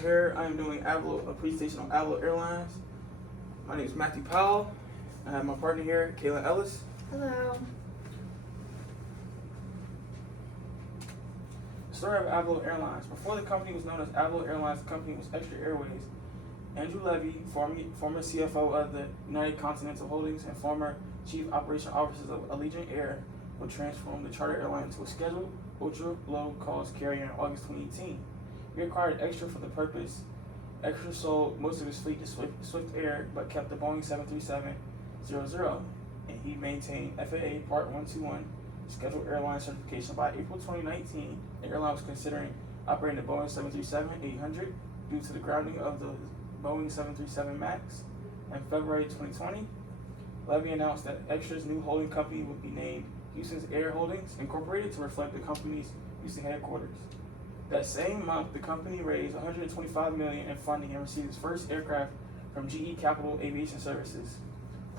here I am doing Avelo, a presentation on Avelo Airlines. My name is Matthew Powell. I have my partner here, Kayla Ellis. Hello. Story of Avelo Airlines. Before the company was known as Avelo Airlines, the company was Extra Airways. Andrew Levy, former CFO of the United Continental Holdings and former Chief Operation Officer of Allegiant Air, would transform the charter airline into a scheduled, ultra-low-cost carrier in August 2018. He acquired Extra for the purpose. Extra sold most of his fleet to Swift Air, but kept the Boeing 737-00, and he maintained FAA Part 121 scheduled airline certification. By April 2019, the airline was considering operating the Boeing 737-800 due to the grounding of the Boeing 737 MAX. In February 2020, Levy announced that Extra's new holding company would be named Houston's Air Holdings Incorporated to reflect the company's Houston headquarters. That same month, the company raised $125 million in funding and received its first aircraft from GE Capital Aviation Services.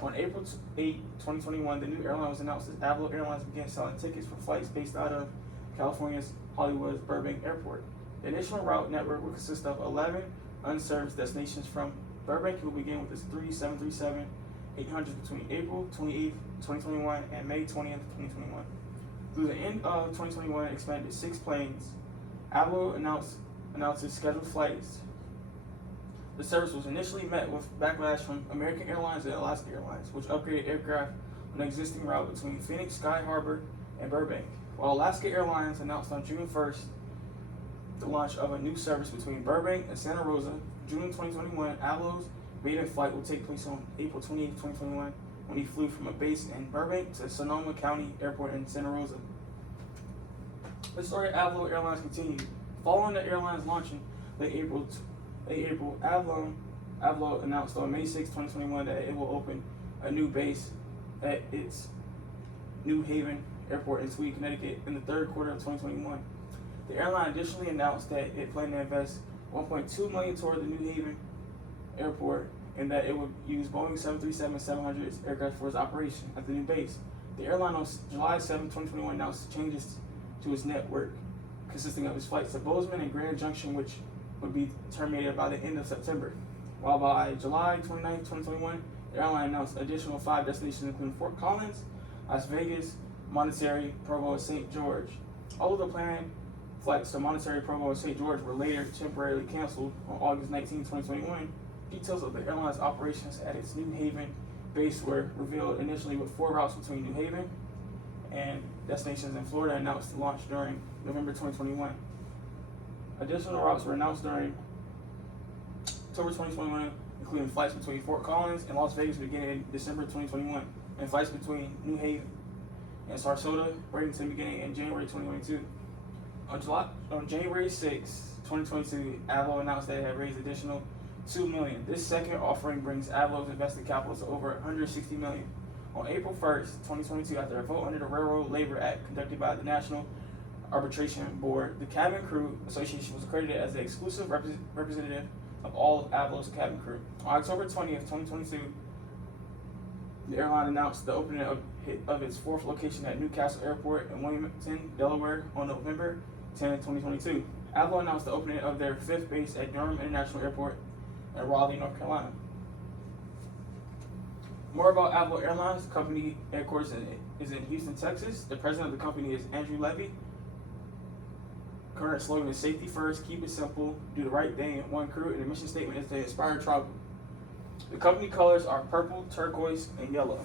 On April 8, 2021, the new airline was announced as Avelo Airlines began selling tickets for flights based out of California's Hollywood's Burbank Airport. The initial route network will consist of 11 unserved destinations from Burbank. It will begin with its 3 737-800s between April 28, 2021 and May 20th, 2021. Through the end of 2021, it expanded 6 planes. Avelo announced its scheduled flights. The service was initially met with backlash from American Airlines and Alaska Airlines, which upgraded aircraft on an existing route between Phoenix, Sky Harbor, and Burbank. While Alaska Airlines announced on June 1st the launch of a new service between Burbank and Santa Rosa, June 2021, Avelo's maiden flight will take place on April 28, 2021, when he flew from a base in Burbank to Sonoma County Airport in Santa Rosa. The story of Avelo Airlines continued. Following the airline's launching late April, Avelo announced on May 6, 2021 that it will open a new base at its New Haven Airport in Tweed, Connecticut in the third quarter of 2021. The airline additionally announced that it planned to invest $1.2 million toward the New Haven Airport and that it would use Boeing 737-700 aircraft for its operation at the new base. The airline on July 7, 2021 announced changes to its network, consisting of its flights to Bozeman and Grand Junction, which would be terminated by the end of September. While by July 29, 2021, the airline announced additional 5 destinations, including Fort Collins, Las Vegas, Monterey, Provo, and St. George. All of the planned flights to Monterey, Provo, and St. George were later temporarily canceled on August 19, 2021. Details of the airline's operations at its New Haven base were revealed initially, with 4 routes between New Haven and destinations in Florida announced to launch during November 2021. Additional routes were announced during October 2021, including flights between Fort Collins and Las Vegas beginning in December 2021, and flights between New Haven and Sarasota, Bradenton beginning in January 2022. On January 6, 2022, Avelo announced that it had raised additional $2 million. This second offering brings Avelo's invested capital to over $160 million. On April 1st, 2022, after a vote under the Railroad Labor Act conducted by the National Arbitration Board, the Cabin Crew Association was accredited as the exclusive representative of all of Avelo's cabin crew. On October 20th, 2022, the airline announced the opening of its 4th location at Newcastle Airport in Wilmington, Delaware on November 10, 2022. Avelo announced the opening of their 5th base at Durham International Airport in Raleigh, North Carolina. More about Avelo Airlines. The company headquarters is in Houston, Texas. The president of the company is Andrew Levy. Current slogan is safety first, keep it simple, do the right thing, and one crew, and the mission statement is to inspire travel. The company colors are purple, turquoise, and yellow.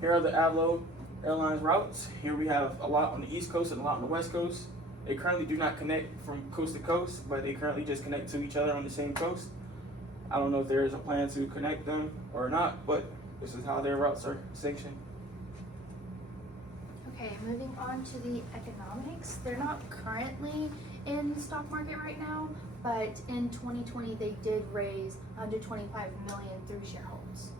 Here are the Avelo Airlines routes. Here we have a lot on the East Coast and a lot on the West Coast. They currently do not connect from coast to coast, but they currently just connect to each other on the same coast. I don't know if there is a plan to connect them or not, but this is how their routes are sanctioned. Okay, moving on to the economics. They're not currently in the stock market right now, but in 2020 they did raise $125 million through shareholders.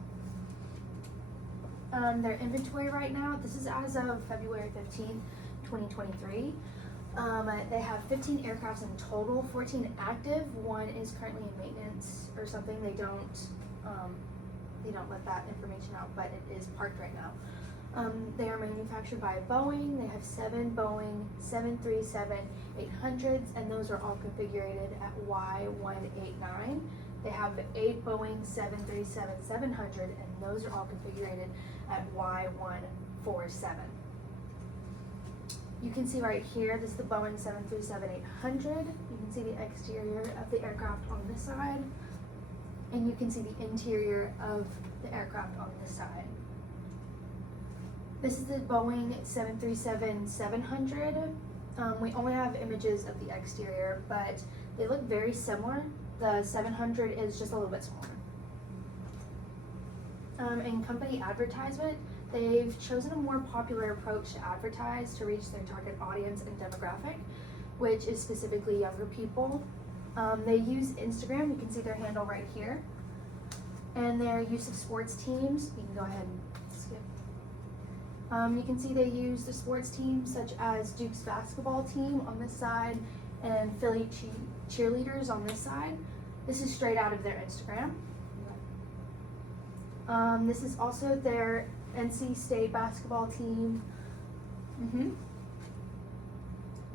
Their inventory right now, this is as of February 15th, 2023. They have 15 aircrafts in total, 14 active. 1 is currently in maintenance or something. They don't let that information out, but it is parked right now. They are manufactured by Boeing. They have 7 Boeing 737-800s, and those are all configured at Y189. They have 8 Boeing 737-700, and those are all configured at Y147. You can see right here, this is the Boeing 737-800. You can see the exterior of the aircraft on this side, and you can see the interior of the aircraft on this side. This is the Boeing 737-700. We only have images of the exterior, but they look very similar. The 700 is just a little bit smaller. In company advertisement, they've chosen a more popular approach to advertise to reach their target audience and demographic, which is specifically younger people. They use Instagram. You can see their handle right here. And their use of sports teams, you can go ahead and skip. You can see they use the sports teams such as Duke's basketball team on this side and Philly cheerleaders on this side. This is straight out of their Instagram. This is also their NC State basketball team.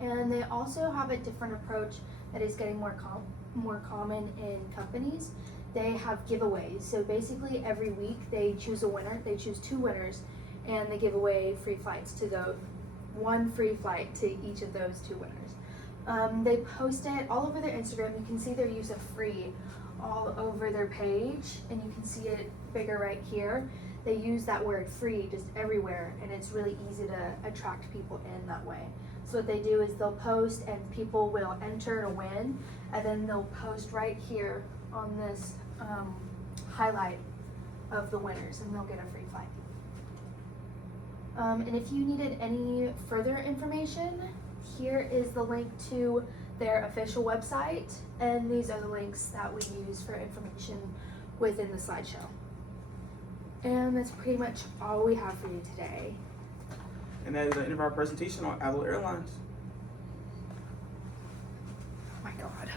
And they also have a different approach that is getting more common in companies. They have giveaways. So basically every week they choose a winner. They choose 2 winners, and they give away free flights to one free flight to each of those 2 winners. They post it all over their Instagram. You can see their use of free all over their page, and you can see it bigger right here. They use that word free just everywhere, and it's really easy to attract people in that way. So what they do is they'll post, and people will enter to win, and then they'll post right here on this highlight of the winners, and they'll get a free flight. And if you needed any further information, here is the link to their official website, and these are the links that we use for information within the slideshow. And that's pretty much all we have for you today. And that is the end of our presentation on Avelo Airlines. Oh my God.